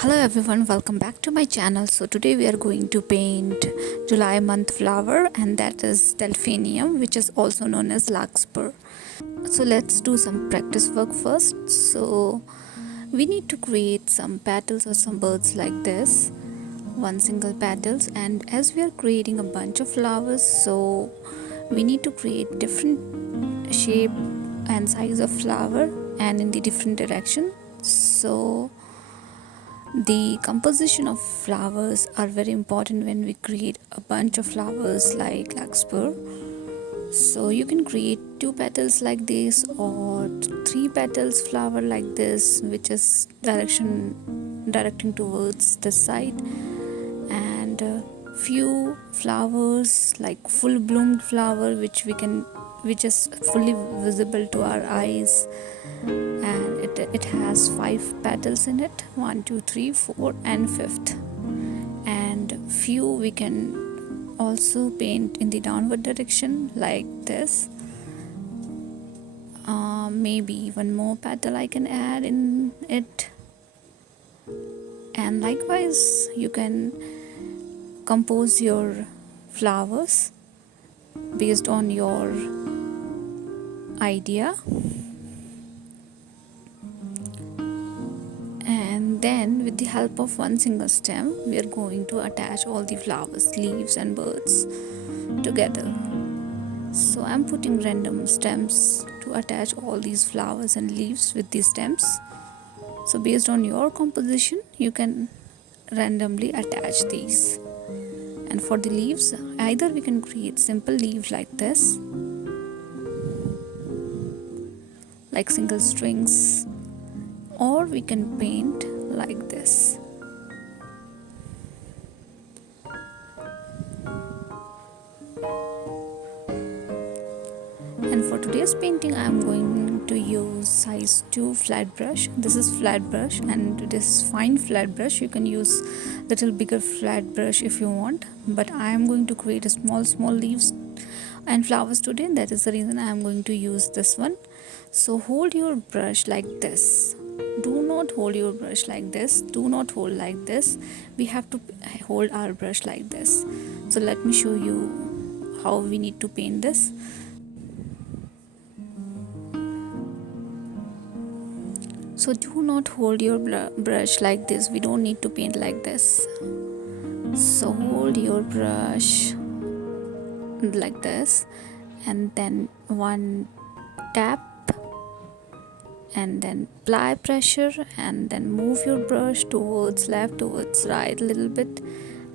Hello everyone, welcome back to my channel. So today we are going to paint July month flower, and that is Delphinium, which is also known as Larkspur. So let's do some practice work first. So we need to create some petals or some birds like this, one single petals, and as we are creating a bunch of flowers, so we need to create different shape and size of flower and in the different direction. So the composition of flowers are very important when we create a bunch of flowers like Larkspur. So you can create two petals like this or three petals flower like this, which is directing towards the side, and few flowers like full bloomed flower which is fully visible to our eyes, and it has 5 petals in it, 1 2 3 4 and fifth. And few we can also paint in the downward direction like this. Maybe one more petal I can add in it, and likewise you can compose your flowers based on your idea. And then with the help of one single stem we are going to attach all the flowers, leaves and birds together. So I'm putting random stems to attach all these flowers and leaves with these stems. So based on your composition you can randomly attach these. And for the leaves, either we can create simple leaves like this, like single strings, or we can paint like this. And for today's painting I am going to use size 2 flat brush. This is flat brush and this is fine flat brush. You can use little bigger flat brush if you want, but I am going to create a small leaves and flowers today. That is the reason I am going to use this one. So hold your brush like this. Do not hold your brush like this. Do not hold like this. We have to hold our brush like this. So let me show you how we need to paint this. So do not hold your brush like this. We don't need to paint like this. So hold your brush like this, and then one tap, and then apply pressure, and then move your brush towards left, towards right a little bit,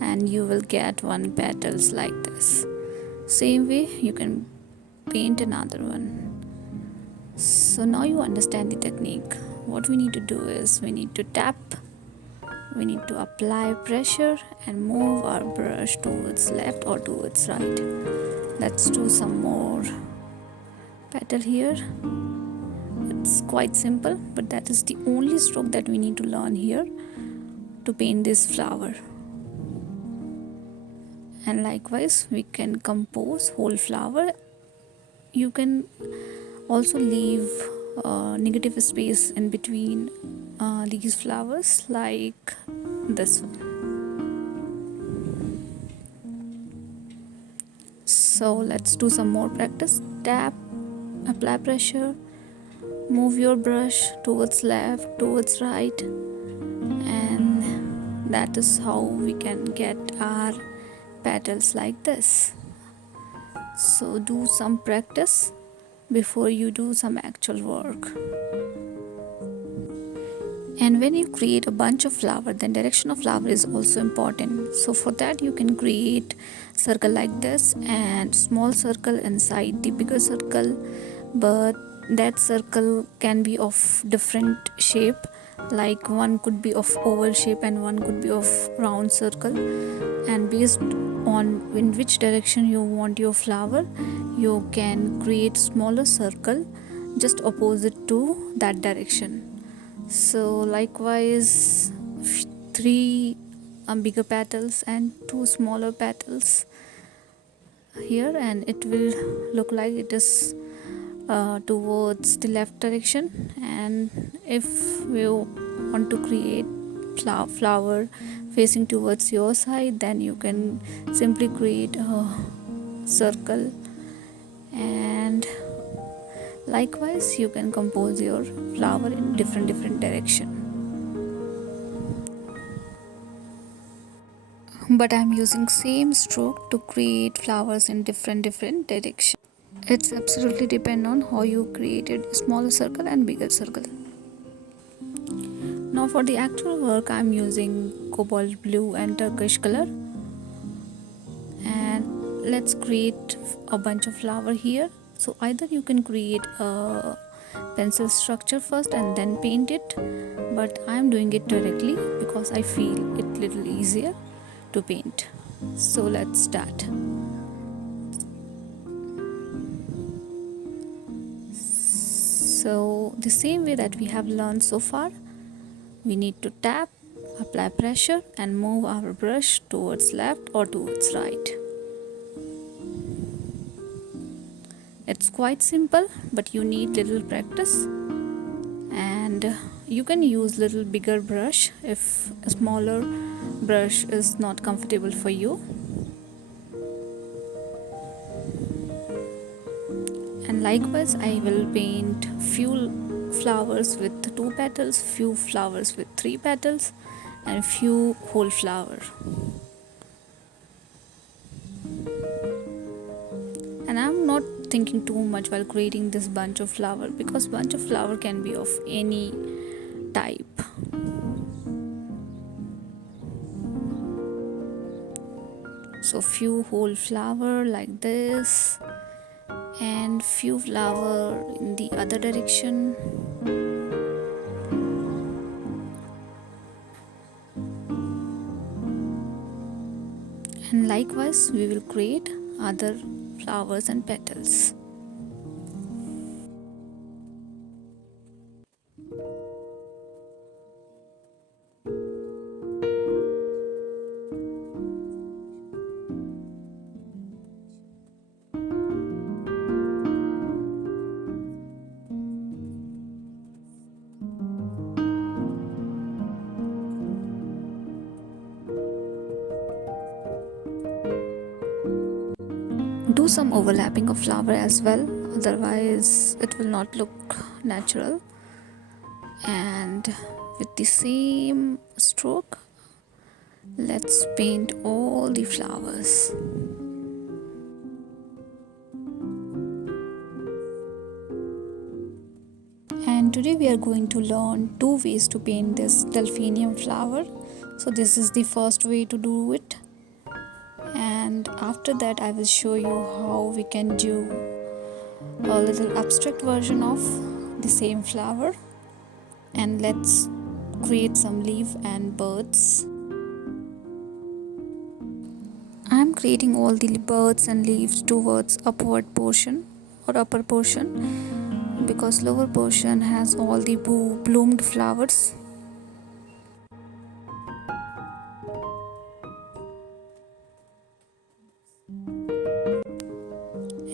and you will get one petals like this. Same way you can paint another one. So now you understand the technique. What we need to do is we need to tap, we need to apply pressure and move our brush towards left or towards right. Let's do some more petal here. It's quite simple, but that is the only stroke that we need to learn here to paint this flower. And likewise we can compose whole flower. You can also leave negative space in between these flowers like this one. So let's do some more practice. Tap, apply pressure, move your brush towards left, towards right, and that is how we can get our petals like this. So do some practice before you do some actual work. And when you create a bunch of flower, then direction of flower is also important. So for that you can create circle like this and small circle inside the bigger circle, but that circle can be of different shape, like one could be of oval shape and one could be of round circle, and based on in which direction you want your flower you can create smaller circle just opposite to that direction. So likewise 3 bigger petals and 2 smaller petals here, and it will look like it is towards the left direction. And if we want to create flower facing towards your side, then you can simply create a circle, and likewise you can compose your flower in different direction. But I'm using same stroke to create flowers in different direction. It's absolutely depend on how you created smaller circle and bigger circle. Now for the actual work, I'm using cobalt blue and turquoise color, and let's create a bunch of flower here. So either you can create a pencil structure first and then paint it, but I'm doing it directly because I feel it little easier to paint. So let's start. So the same way that we have learned so far, we need to tap, apply pressure and move our brush towards left or towards right. It's quite simple, but you need little practice, and you can use little bigger brush if a smaller brush is not comfortable for you. And likewise, I will paint few flowers with 2 petals, few flowers with 3 petals, and few whole flower. And I'm not thinking too much while creating this bunch of flower, because bunch of flower can be of any type. So few whole flower like this, and few flower in the other direction. And likewise we will create other flowers and petals. Do some overlapping of flower as well, otherwise it will not look natural. And with the same stroke, let's paint all the flowers. And today we are going to learn 2 ways to paint this delphinium flower. So this is the first way to do it, and after that I will show you how we can do a little abstract version of the same flower. And let's create some leaf and birds. I'm creating all the birds and leaves towards upward portion or upper portion, because lower portion has all the bloomed flowers.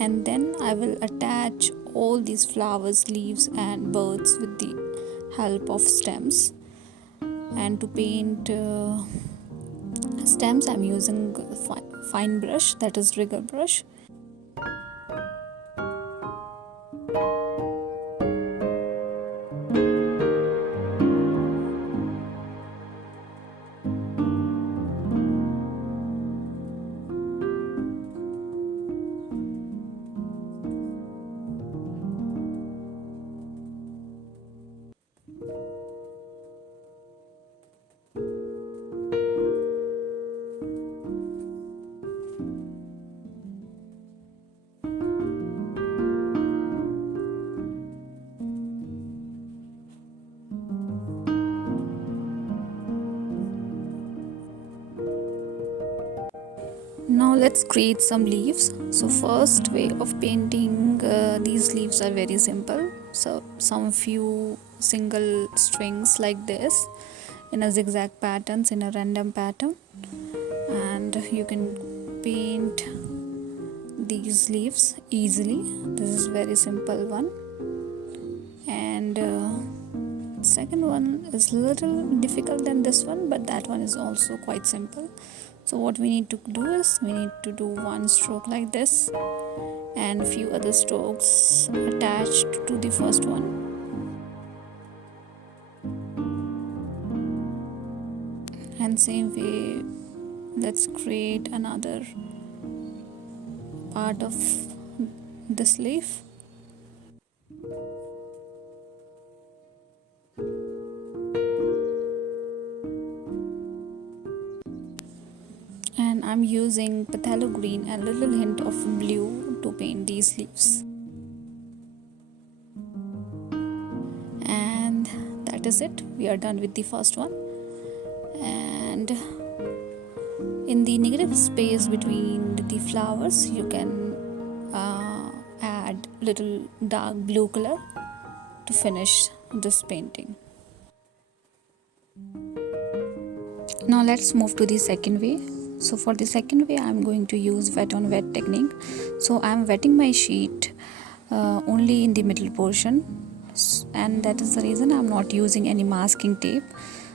And then I will attach all these flowers, leaves and birds with the help of stems. And to paint stems, I'm using fine brush, that is rigger brush. Now let's create some leaves. So first way of painting these leaves are very simple. So some few single strings like this in a zigzag patterns, in a random pattern, and you can paint these leaves easily. This is very simple one. And second one is little difficult than this one, but that one is also quite simple. So what we need to do is we need to do one stroke like this and a few other strokes attached to the first one. And same way, let's create another part of this leaf. And I'm using phthalo green and a little hint of blue to paint these leaves. And that is it. We are done with the first one. And in the negative space between the flowers, you can add little dark blue color to finish this painting. Now let's move to the second way. So for the second way, I'm going to use wet on wet technique. So I'm wetting my sheet only in the middle portion, and that is the reason I'm not using any masking tape.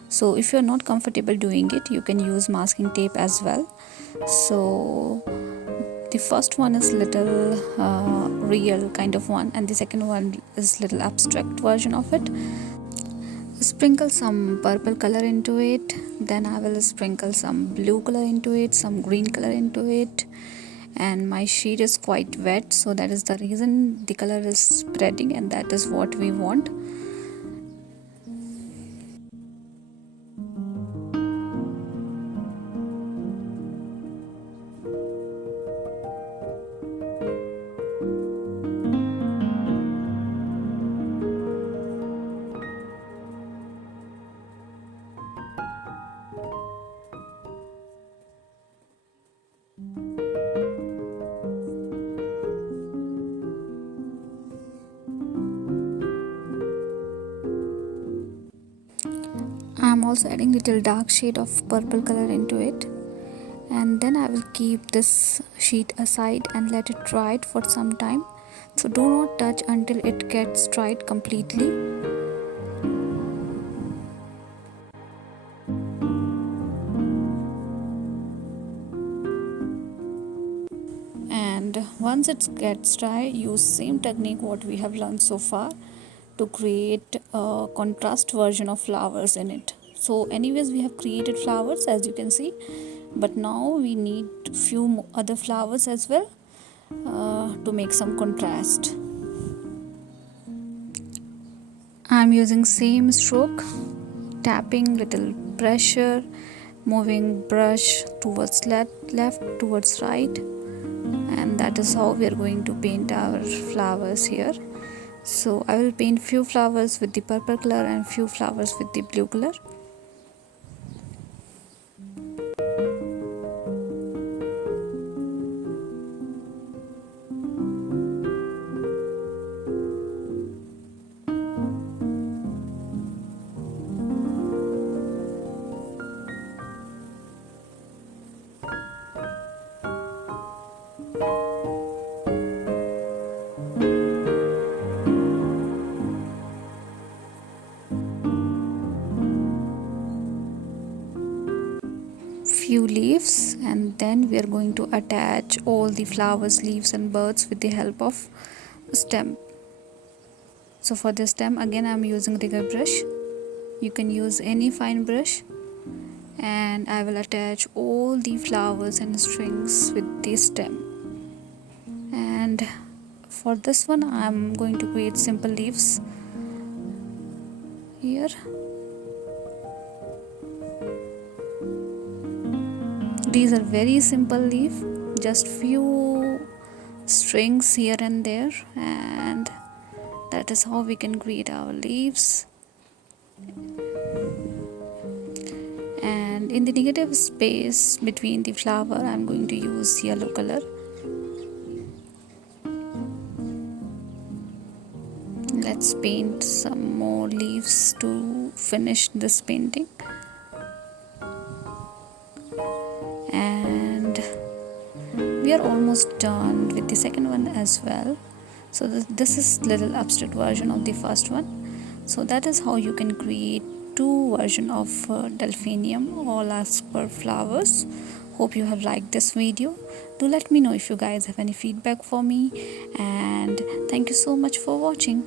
So if you're not comfortable doing it, you can use masking tape as well. So the first one is little real kind of one, and the second one is little abstract version of it. Sprinkle some purple color into it, then I will sprinkle some blue color into it, some green color into it, and my sheet is quite wet, so that is the reason the color is spreading, and that is what we want. I'm also adding little dark shade of purple color into it, and then I will keep this sheet aside and let it dry for some time. So do not touch until it gets dried completely. And once it gets dry, use same technique what we have learned so far to create a contrast version of flowers in it. So anyways, we have created flowers as you can see, but now we need few other flowers as well to make some contrast. I'm using same stroke, tapping, little pressure, moving brush towards left towards right, and that is how we are going to paint our flowers here. So I will paint few flowers with the purple color and few flowers with the blue color. Few leaves, and then we are going to attach all the flowers, leaves and birds with the help of stem. So for the stem, again I'm using rigger brush. You can use any fine brush, and I will attach all the flowers and strings with the stem. And for this one, I'm going to create simple leaves here. These are very simple leaf, just few strings here and there, and that is how we can create our leaves. And in the negative space between the flower, I'm going to use yellow color. Let's paint some more leaves to finish this painting. And we are almost done with the second one as well. So this is little abstract version of the first one. So that is how you can create two version of delphinium or Larkspur flowers. Hope you have liked this video. Do let me know if you guys have any feedback for me, and thank you so much for watching.